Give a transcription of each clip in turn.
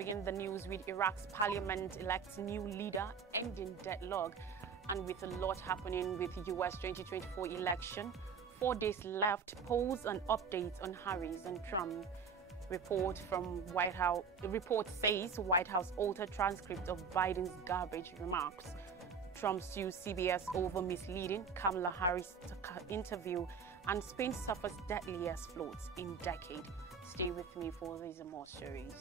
begin the news with Iraq's parliament elects new leader, ending deadlock, and with a lot happening with U.S. 2024 election. 4 days left, polls and updates on Harris and Trump. Report says White House altered transcript of Biden's garbage remarks. Trump sues CBS over misleading Kamala Harris interview, and Spain suffers deadliest floods in decade. Stay with me for these and more stories.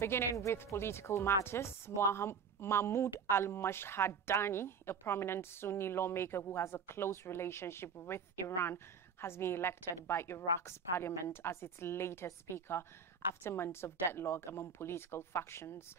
Beginning with political matters, Mahmoud al-Mashhadani, a prominent Sunni lawmaker who has a close relationship with Iran, has been elected by Iraq's parliament as its latest speaker after months of deadlock among political factions.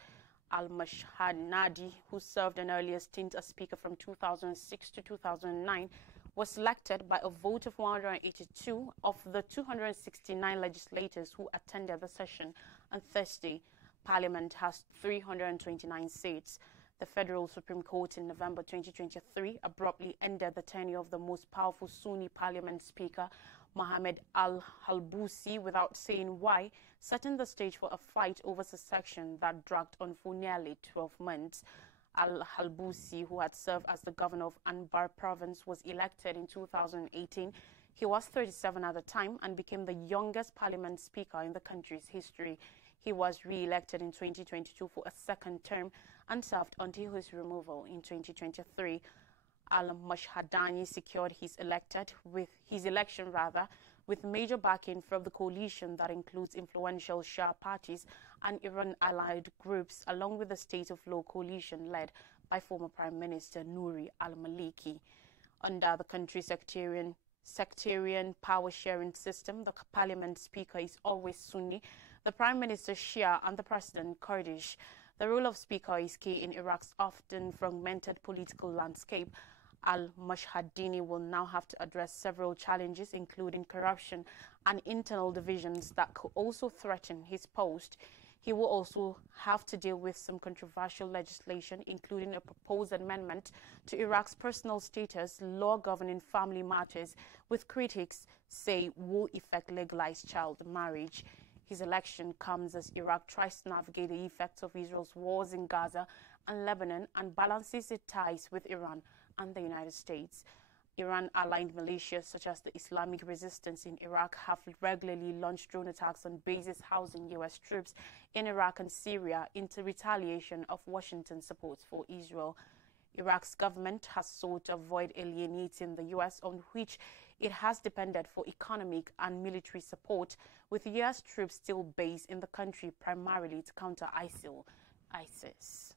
Al-Mashhadani, who served an earlier stint as speaker from 2006 to 2009, was selected by a vote of 182 of the 269 legislators who attended the session on Thursday. Parliament has 329 seats. The Federal Supreme Court in November 2023 abruptly ended the tenure of the most powerful Sunni parliament speaker, Mohammed al-Halbousi, without saying why, setting the stage for a fight over secession that dragged on for nearly 12 months. Al-Halbousi, who had served as the governor of Anbar province, was elected in 2018. He was 37 at the time and became the youngest parliament speaker in the country's history. He was re-elected in 2022 for a second term and served until his removal in 2023. Al-Mashhadani secured his election with major backing from the coalition that includes influential Shia parties and Iran-allied groups, along with the State of Law coalition led by former Prime Minister Nouri al-Maliki. Under the country's sectarian power-sharing system, the parliament speaker is always Sunni, the Prime Minister Shia, and the President Kurdish. The role of speaker is key in Iraq's often fragmented political landscape. Al-Mashhadani will now have to address several challenges, including corruption and internal divisions that could also threaten his post. He will also have to deal with some controversial legislation, including a proposed amendment to Iraq's personal status law governing family matters, with critics say will effect legalized child marriage. His election comes as Iraq tries to navigate the effects of Israel's wars in Gaza and Lebanon and balances its ties with Iran and the United States. Iran-aligned militias such as the Islamic Resistance in Iraq have regularly launched drone attacks on bases housing U.S. troops in Iraq and Syria into retaliation of Washington's support for Israel. Iraq's government has sought to avoid alienating the U.S., on which it has depended for economic and military support, with U.S. troops still based in the country primarily to counter ISIS.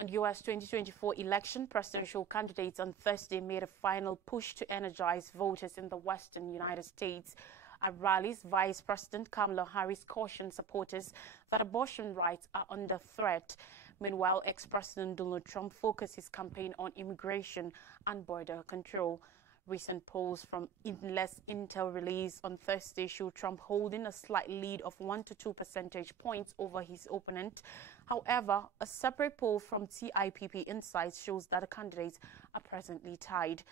On U.S. 2024 election, presidential candidates on Thursday made a final push to energize voters in the western United States. At rallies, Vice President Kamala Harris cautioned supporters that abortion rights are under threat. Meanwhile, ex-President Donald Trump focused his campaign on immigration and border control. Recent polls from Intel released on Thursday show Trump holding a slight lead of 1 to 2 percentage points over his opponent. However, a separate poll from TIPP Insights shows that the candidates are presently tied.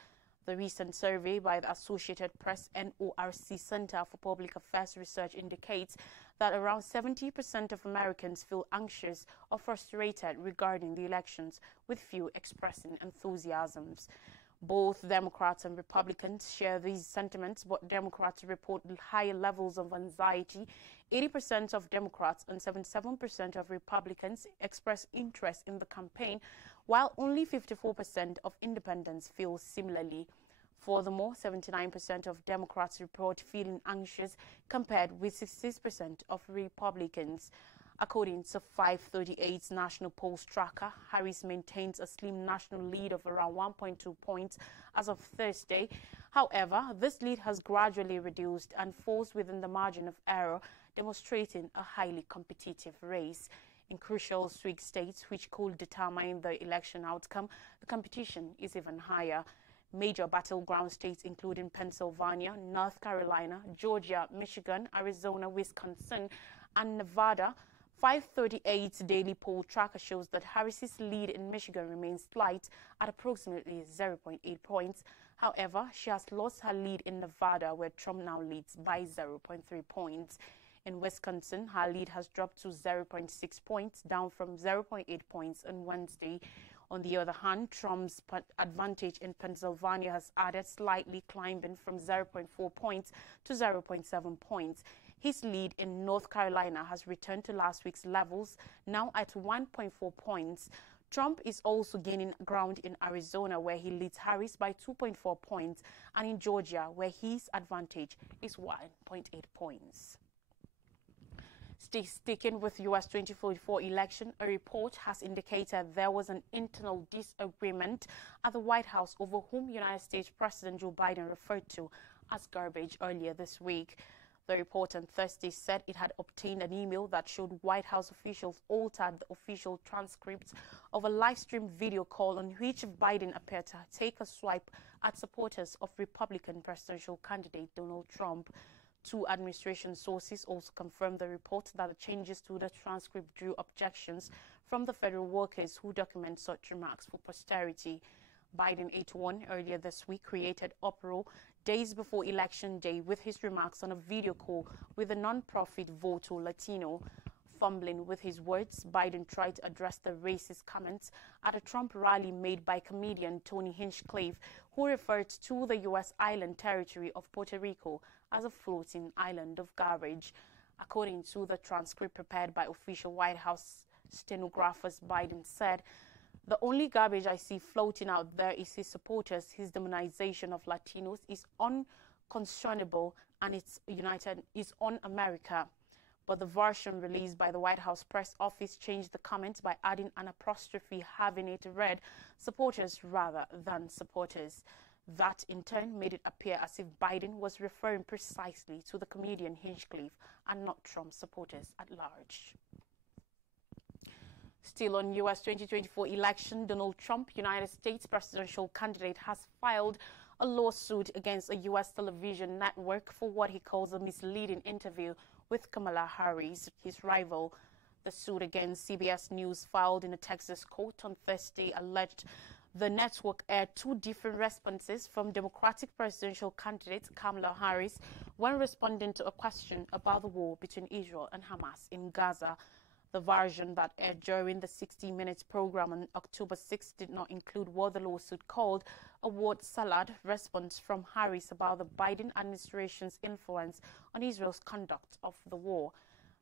The recent survey by the Associated Press NORC Center for Public Affairs Research indicates that around 70% of Americans feel anxious or frustrated regarding the elections, with few expressing enthusiasms. Both Democrats and Republicans share these sentiments, but Democrats report higher levels of anxiety. 80% of Democrats and 77% of Republicans express interest in the campaign, while only 54% of independents feel similarly. Furthermore, 79% of Democrats report feeling anxious, compared with 66% of Republicans. According to 538's National Polls Tracker, Harris maintains a slim national lead of around 1.2 points as of Thursday. However, this lead has gradually reduced and falls within the margin of error, demonstrating a highly competitive race. In crucial swing states, which could determine the election outcome, the competition is even higher. Major battleground states including Pennsylvania, North Carolina, Georgia, Michigan, Arizona, Wisconsin, and Nevada 538 daily poll tracker shows that Harris's lead in Michigan remains slight at approximately 0.8 points. However, she has lost her lead in Nevada, where Trump now leads by 0.3 points. In Wisconsin, her lead has dropped to 0.6 points, down from 0.8 points on Wednesday. On the other hand, Trump's advantage in Pennsylvania has added, slightly climbing from 0.4 points to 0.7 points. His lead in North Carolina has returned to last week's levels, now at 1.4 points. Trump is also gaining ground in Arizona, where he leads Harris by 2.4 points, and in Georgia, where his advantage is 1.8 points. Sticking with U.S. 2044 election, a report has indicated there was an internal disagreement at the White House over whom United States President Joe Biden referred to as garbage earlier this week. The report on Thursday said it had obtained an email that showed White House officials altered the official transcripts of a live-stream video call on which Biden appeared to take a swipe at supporters of Republican presidential candidate Donald Trump. Two administration sources also confirmed the report that the changes to the transcript drew objections from the federal workers who document such remarks for posterity. Biden, 81, earlier this week created uproar days before Election Day with his remarks on a video call with the non-profit Voto Latino. Fumbling with his words, Biden tried to address the racist comments at a Trump rally made by comedian Tony Hinchcliffe, who referred to the U.S. island territory of Puerto Rico as a floating island of garbage. According to the transcript prepared by official White House stenographers, Biden said, "The only garbage I see floating out there is his supporters. His demonization of Latinos is unconcernable and it's un-America." But the version released by the White House press office changed the comment by adding an apostrophe, having it read supporters rather than supporters. That in turn made it appear as if Biden was referring precisely to the comedian Hinchcliffe and not Trump supporters at large. Still on U.S. 2024 election, Donald Trump, United States presidential candidate, has filed a lawsuit against a U.S. television network for what he calls a misleading interview with Kamala Harris, his rival. The suit against CBS News, filed in a Texas court on Thursday, alleged the network aired two different responses from Democratic presidential candidate Kamala Harris when responding to a question about the war between Israel and Hamas in Gaza. The version that aired during the 60 Minutes program on October 6 did not include what the lawsuit called a word salad response from Harris about the Biden administration's influence on Israel's conduct of the war.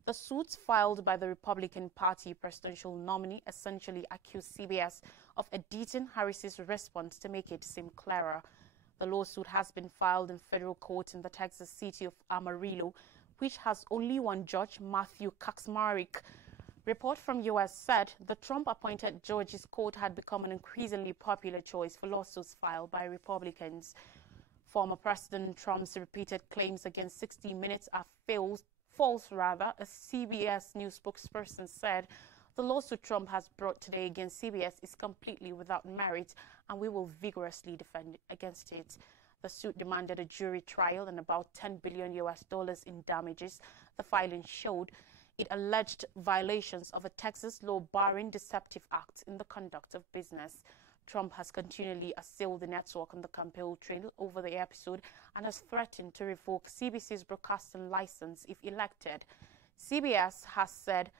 The suits filed by the Republican Party presidential nominee essentially accused CBS of editing Harris's response to make it seem clearer. The lawsuit has been filed in federal court in the Texas city of Amarillo, which has only one judge, Matthew Kacsmaryk. Report from U.S. said the Trump-appointed judge's court had become an increasingly popular choice for lawsuits filed by Republicans. Former President Trump's repeated claims against 60 Minutes are false, a CBS News spokesperson said. The lawsuit Trump has brought today against CBS is completely without merit, and we will vigorously defend against it. The suit demanded a jury trial and about $10 billion in damages. The filing showed it alleged violations of a Texas law barring deceptive acts in the conduct of business. Trump has continually assailed the network on the campaign trail over the episode and has threatened to revoke CBS's broadcasting license if elected. CBS has said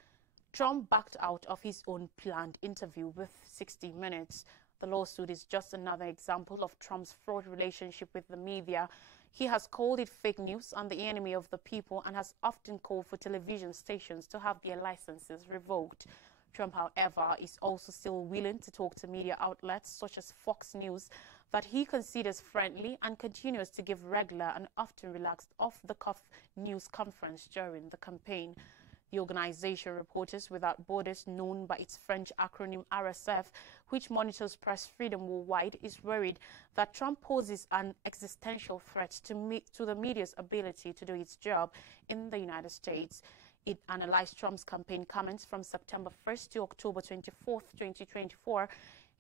Trump backed out of his own planned interview with 60 Minutes. The lawsuit is just another example of Trump's fraught relationship with the media. He has called it fake news and the enemy of the people, and has often called for television stations to have their licenses revoked. Trump, however, is also still willing to talk to media outlets such as Fox News that he considers friendly, and continues to give regular and often relaxed off-the-cuff news conference during the campaign. The organization Reporters Without Borders, known by its French acronym RSF, which monitors press freedom worldwide, is worried that Trump poses an existential threat to the media's ability to do its job in the United States. It analyzed Trump's campaign comments from September 1st to October 24th, 2024.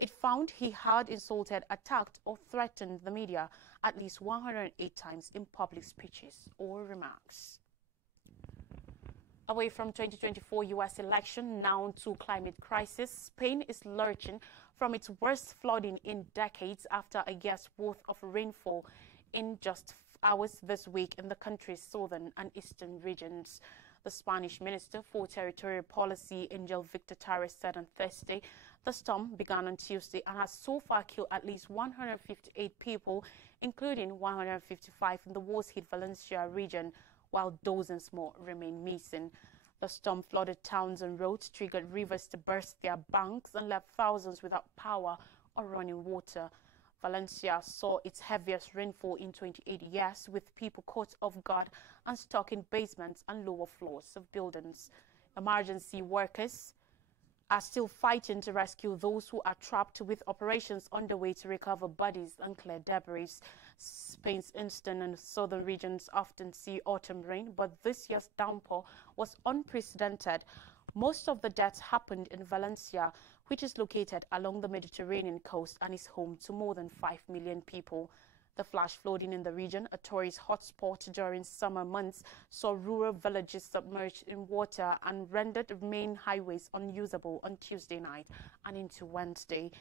It found he had insulted, attacked, or threatened the media at least 108 times in public speeches or remarks. Away from 2024 U.S. election, now to climate crisis, Spain is lurching from its worst flooding in decades after a year's worth of rainfall in just hours this week in the country's southern and eastern regions. The Spanish Minister for Territorial Policy, Angel Victor Tarrés, said on Thursday the storm began on Tuesday and has so far killed at least 158 people, including 155 in the worst-hit Valencia region, while dozens more remain missing. The storm flooded towns and roads, triggered rivers to burst their banks, and left thousands without power or running water. Valencia saw its heaviest rainfall in 28 years, with people caught off guard and stuck in basements and lower floors of buildings. Emergency workers are still fighting to rescue those who are trapped, with operations underway to recover bodies and clear debris. Spain's eastern and southern regions often see autumn rain, but this year's downpour was unprecedented. Most of the deaths happened in Valencia, which is located along the Mediterranean coast and is home to more than 5 million people. The flash flooding in the region, a tourist hotspot during summer months, saw rural villages submerged in water and rendered main highways unusable on Tuesday night and into Wednesday.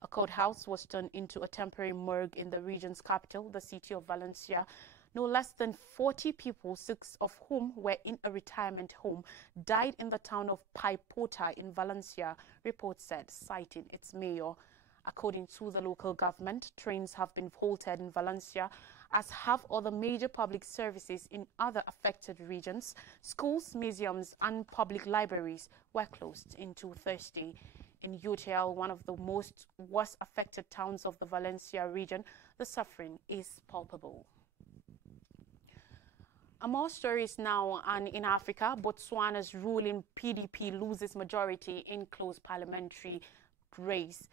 A courthouse was turned into a temporary morgue in the region's capital, the city of Valencia. No less than 40 people, 6 of whom were in a retirement home, died in the town of Paipota in Valencia, reports said, citing its mayor. According to the local government, trains have been halted in Valencia, as have other major public services in other affected regions. Schools, museums and public libraries were closed until Thursday. In UTL, one of the worst affected towns of the Valencia region, the suffering is palpable. More stories now, and in Africa, Botswana's ruling PDP loses majority in close parliamentary race.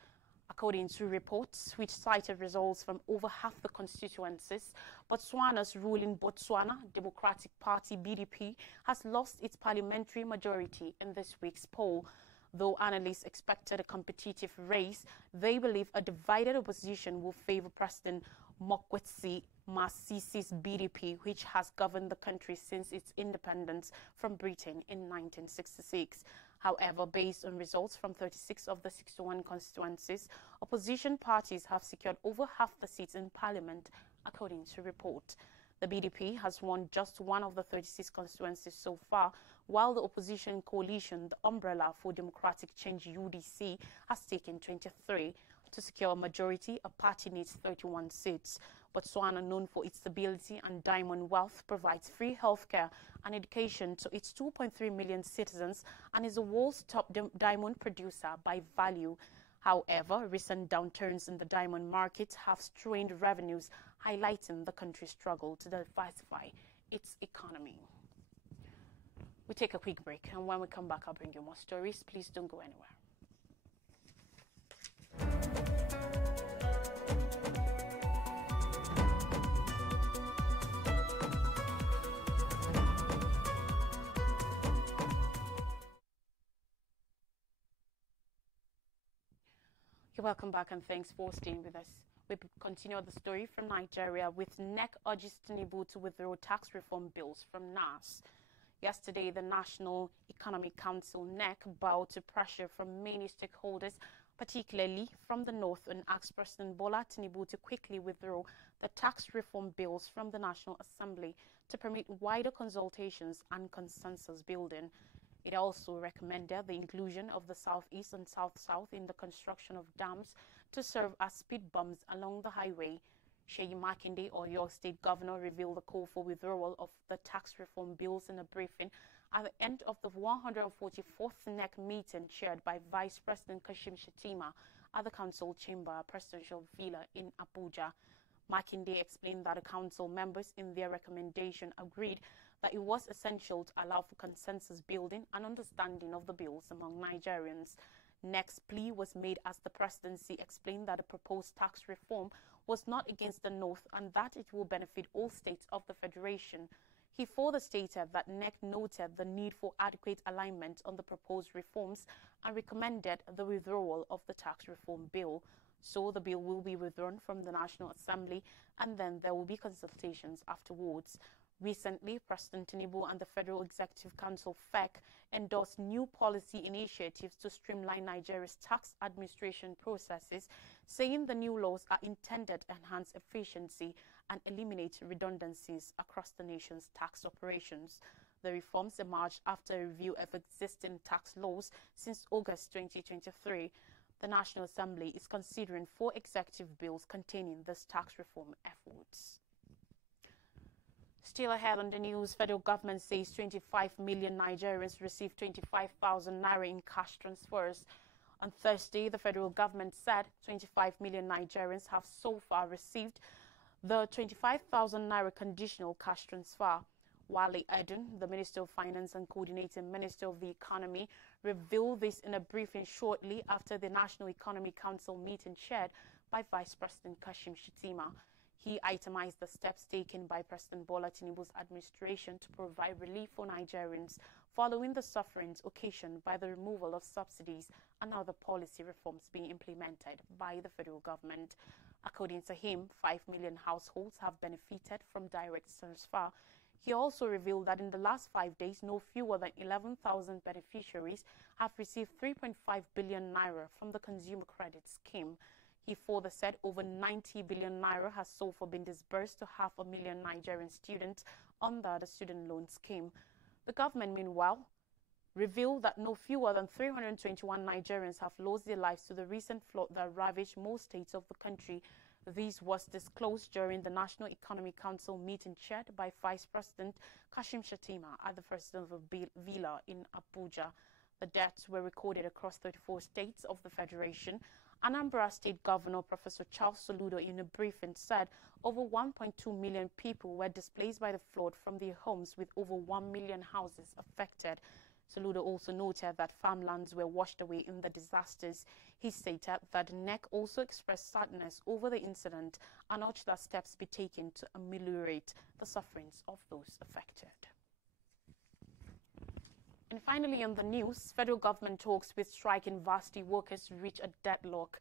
According to reports which cited results from over half the constituencies, Botswana's ruling Botswana Democratic Party BDP has lost its parliamentary majority in this week's poll. Though analysts expected a competitive race, they believe a divided opposition will favor President Mokwetsi Masisi's BDP, which has governed the country since its independence from Britain in 1966. However, based on results from 36 of the 61 constituencies, opposition parties have secured over half the seats in parliament, according to report. The BDP has won just one of the 36 constituencies so far, while the opposition coalition, the Umbrella for Democratic Change UDC, has taken 23. To secure a majority, a party needs 31 seats. Botswana, known for its stability and diamond wealth, provides free healthcare and education to its 2.3 million citizens and is the world's top diamond producer by value. However, recent downturns in the diamond market have strained revenues, highlighting the country's struggle to diversify its economy. We take a quick break, and when we come back, I'll bring you more stories. Please don't go anywhere. Welcome back, and thanks for staying with us. We continue the story from Nigeria, with NEC urges Tinubu to withdraw tax reform bills from NAS. Yesterday, the National Economic Council, NEC, bowed to pressure from many stakeholders, particularly from the north, and asked President Bola Tinubu to quickly withdraw the tax reform bills from the National Assembly to permit wider consultations and consensus building. It also recommended the inclusion of the Southeast and South-South in the construction of dams to serve as speed bumps along the highway. Seyi Makinde, Oyo State Governor, revealed the call for withdrawal of the tax reform bills in a briefing at the end of the 144th NEC meeting chaired by Vice President Kashim Shettima at the Council Chamber Presidential Villa in Abuja. Makinde explained that the council members in their recommendation agreed that it was essential to allow for consensus building and understanding of the bills among Nigerians. Next plea was made as the presidency explained that the proposed tax reform was not against the North and that it will benefit all states of the Federation. He further stated that NEC noted the need for adequate alignment on the proposed reforms and recommended the withdrawal of the tax reform bill. So the bill will be withdrawn from the National Assembly, and then there will be consultations afterwards. Recently, President Tinubu and the Federal Executive Council (FEC) endorsed new policy initiatives to streamline Nigeria's tax administration processes, saying the new laws are intended to enhance efficiency and eliminate redundancies across the nation's tax operations. The reforms emerged after a review of existing tax laws since August 2023. The National Assembly is considering 4 executive bills containing these tax reform efforts. Still ahead on the news, federal government says 25 million Nigerians received 25,000 naira in cash transfers. On Thursday, the federal government said 25 million Nigerians have so far received the 25,000 naira conditional cash transfer. Wale Edun, the Minister of Finance and Coordinating Minister of the Economy, revealed this in a briefing shortly after the National Economic Council meeting chaired by Vice President Kashim Shettima. He itemized the steps taken by President Bola Tinubu's administration to provide relief for Nigerians following the sufferings occasioned by the removal of subsidies and other policy reforms being implemented by the federal government. According to him, 5 million households have benefited from direct transfer. He also revealed that in the last 5 days, no fewer than 11,000 beneficiaries have received 3.5 billion naira from the Consumer Credit Scheme. He further said over 90 billion naira has so far been disbursed to 500,000 Nigerian students under the student loan scheme. The government, meanwhile, revealed that no fewer than 321 Nigerians have lost their lives to the recent flood that ravaged most states of the country. This was disclosed during the National Economic Council meeting chaired by Vice President Kashim Shettima at the President's Villa in Abuja. The deaths were recorded across 34 states of the Federation. Anambra State Governor Professor Charles Soludo in a briefing said over 1.2 million people were displaced by the flood from their homes, with over 1 million houses affected. Soludo also noted that farmlands were washed away in the disasters. He stated that NEC also expressed sadness over the incident and urged that steps be taken to ameliorate the sufferings of those affected. And finally, on the news, federal government talks with striking varsity workers reach a deadlock.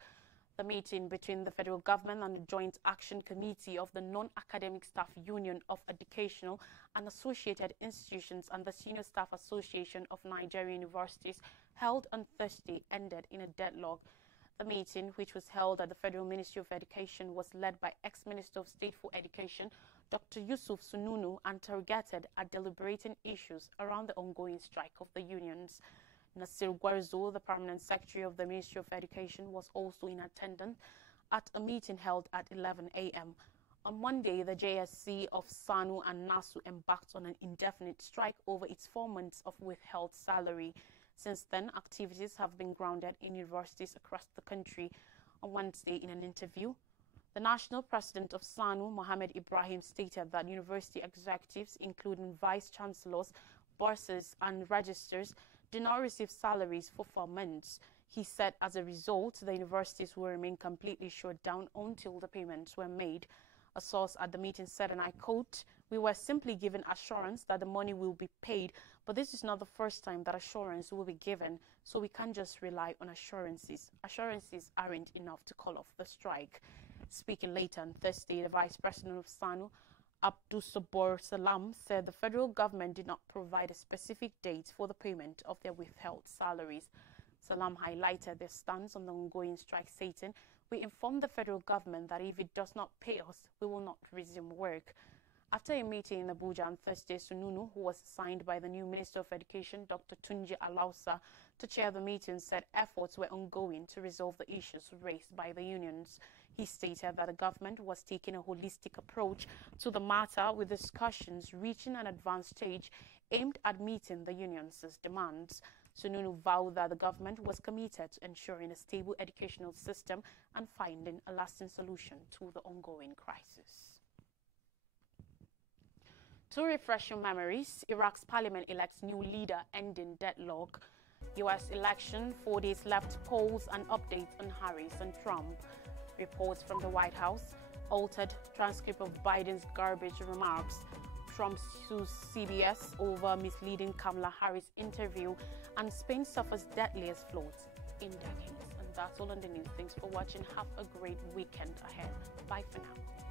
The meeting between the federal government and the Joint Action Committee of the Non-Academic Staff Union of Educational and Associated Institutions and the Senior Staff Association of Nigerian Universities held on Thursday ended in a deadlock. The meeting, which was held at the Federal Ministry of Education, was led by ex-Minister of State for Education, Dr. Yusuf Sununu, and targeted at deliberating issues around the ongoing strike of the unions. Nasir Gwarzo, the Permanent Secretary of the Ministry of Education, was also in attendance at a meeting held at 11 a.m. On Monday, the JSC of SANU and NASU embarked on an indefinite strike over its 4 months of withheld salary. Since then, activities have been grounded in universities across the country. On Wednesday, in an interview, the national president of SANU, Mohammed Ibrahim, stated that university executives, including vice-chancellors, bursars and registers, do not receive salaries for 4 months. He said as a result, the universities will remain completely shut down until the payments were made. A source at the meeting said, and I quote, "We were simply given assurance that the money will be paid, but this is not the first time that assurance will be given, so we can't just rely on assurances. Assurances aren't enough to call off the strike." Speaking later on Thursday, the Vice President of SANU, Abdul Sabor Salam, said the federal government did not provide a specific date for the payment of their withheld salaries. Salam highlighted their stance on the ongoing strike, stating, "We informed the federal government that if it does not pay us, we will not resume work." After a meeting in Abuja on Thursday, Sununu, who was assigned by the new Minister of Education, Dr. Tunji Alausa, to chair the meeting, said efforts were ongoing to resolve the issues raised by the unions. He stated that the government was taking a holistic approach to the matter, with discussions reaching an advanced stage aimed at meeting the unions' demands. Sununu vowed that the government was committed to ensuring a stable educational system and finding a lasting solution to the ongoing crisis. To refresh your memories, Iraq's parliament elects new leader, ending deadlock. U.S. election, 4 days left, polls and updates on Harris and Trump. Reports from the White House, altered transcript of Biden's garbage remarks. Trump sues CBS over misleading Kamala Harris interview, and Spain suffers deadliest floods in decades. And that's all on the news. Thanks for watching. Have a great weekend ahead. Bye for now.